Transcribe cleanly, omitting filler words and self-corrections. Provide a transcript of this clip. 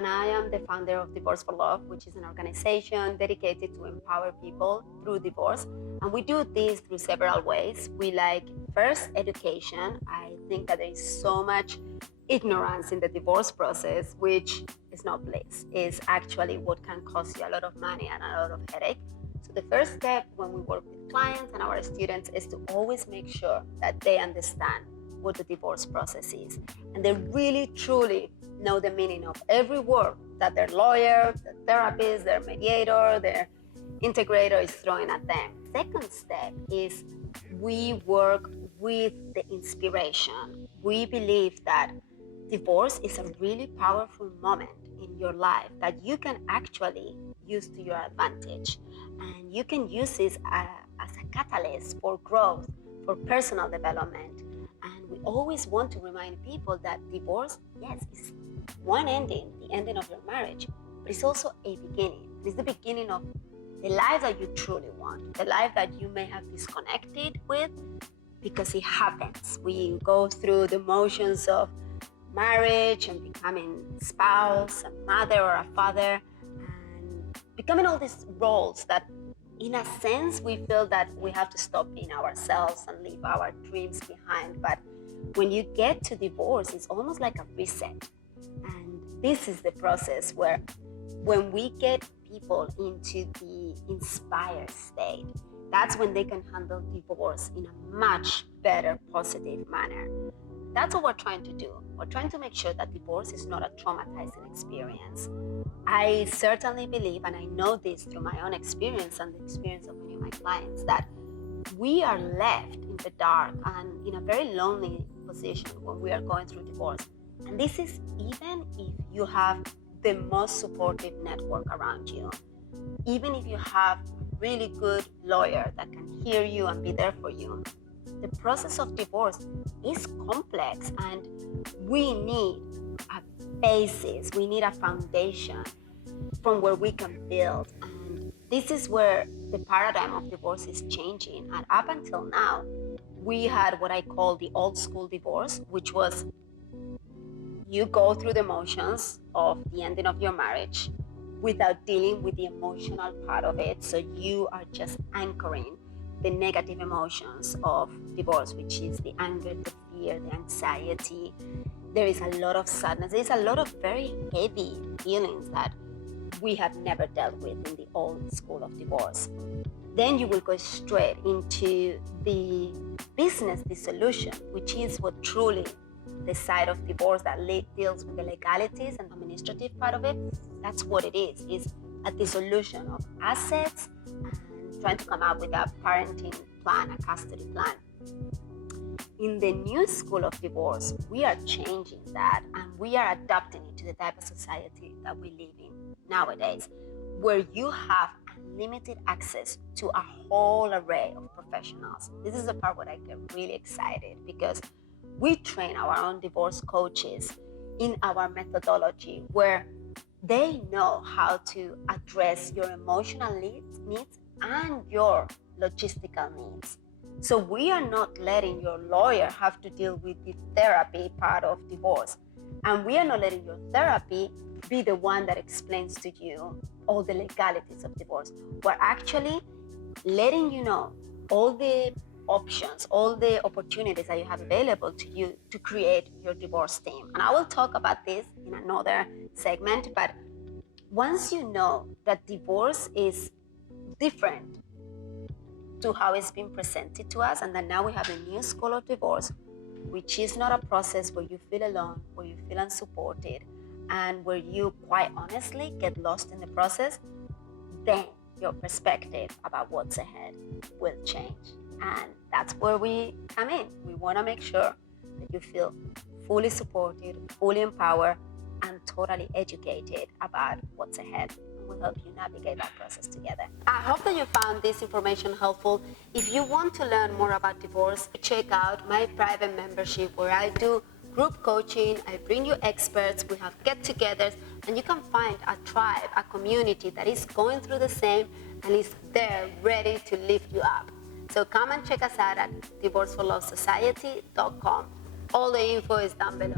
and I am the founder of Divorce for Love, which is an organization dedicated to empower people through divorce. And we do this through several ways. We like first education. I think that there is so much ignorance in the divorce process, which is not bliss. It's actually what can cost you a lot of money and a lot of headache. So the first step when we work with clients and our students is to always make sure that they understand what the divorce process is. And they really, truly know the meaning of every word that their lawyer, their therapist, their mediator, their integrator is throwing at them. Second step is we work with the inspiration. We believe that divorce is a really powerful moment in your life that you can actually use to your advantage. And you can use this as a catalyst for growth, for personal development. And we always want to remind people that divorce, yes, is one ending, the ending of your marriage, but it's also a beginning. It's the beginning of the life that you truly want, the life that you may have disconnected with, because it happens. We go through the motions of marriage and becoming a spouse, a mother or a father, and becoming all these roles that in a sense we feel that we have to stop being ourselves and leave our dreams behind. But when you get to divorce, it's almost like a reset. And this is the process where when we get people into the inspired state, that's when they can handle divorce in a much better, positive manner. That's what we're trying to do. We're trying to make sure that divorce is not a traumatizing experience. I certainly believe, and I know this through my own experience and the experience of many of my clients, that we are left in the dark and in a very lonely position when we are going through divorce. And this is even if you have the most supportive network around you. Even if you have a really good lawyer that can hear you and be there for you, the process of divorce is complex, and we need a basis, we need a foundation from where we can build. And this is where the paradigm of divorce is changing. And up until now, we had what I call the old school divorce, which was you go through the motions of the ending of your marriage without dealing with the emotional part of it. So you are just anchoring the negative emotions of divorce, which is the anger, the fear, the anxiety. There is a lot of sadness. There's a lot of very heavy feelings that we have never dealt with in the old school of divorce. Then you will go straight into the business dissolution, which is what truly the side of divorce that deals with the legalities and administrative part of it. That's what it is a dissolution of assets and trying to come up with a parenting plan, a custody plan. In the new school of divorce, we are changing that and we are adapting it to the type of society that we live in nowadays, where you have unlimited access to a whole array of professionals. This is the part where I get really excited, because we train our own divorce coaches in our methodology where they know how to address your emotional needs and your logistical needs. So we are not letting your lawyer have to deal with the therapy part of divorce. And we are not letting your therapy be the one that explains to you all the legalities of divorce. We're actually letting you know all the options, all the opportunities that you have available to you to create your divorce team. And I will talk about this in another segment, but once you know that divorce is different to how it's been presented to us, and that now we have a new school of divorce, which is not a process where you feel alone, where you feel unsupported, and where you quite honestly get lost in the process, then your perspective about what's ahead will change. And that's where we come in. We want to make sure that you feel fully supported, fully empowered, and totally educated about what's ahead. We'll help you navigate that process together. I hope that you found this information helpful. If you want to learn more about divorce, check out my private membership where I do group coaching. I bring you experts, we have get-togethers, and you can find a tribe, a community that is going through the same and is there ready to lift you up. So come and check us out at divorceforlovesociety.com. All the info is down below.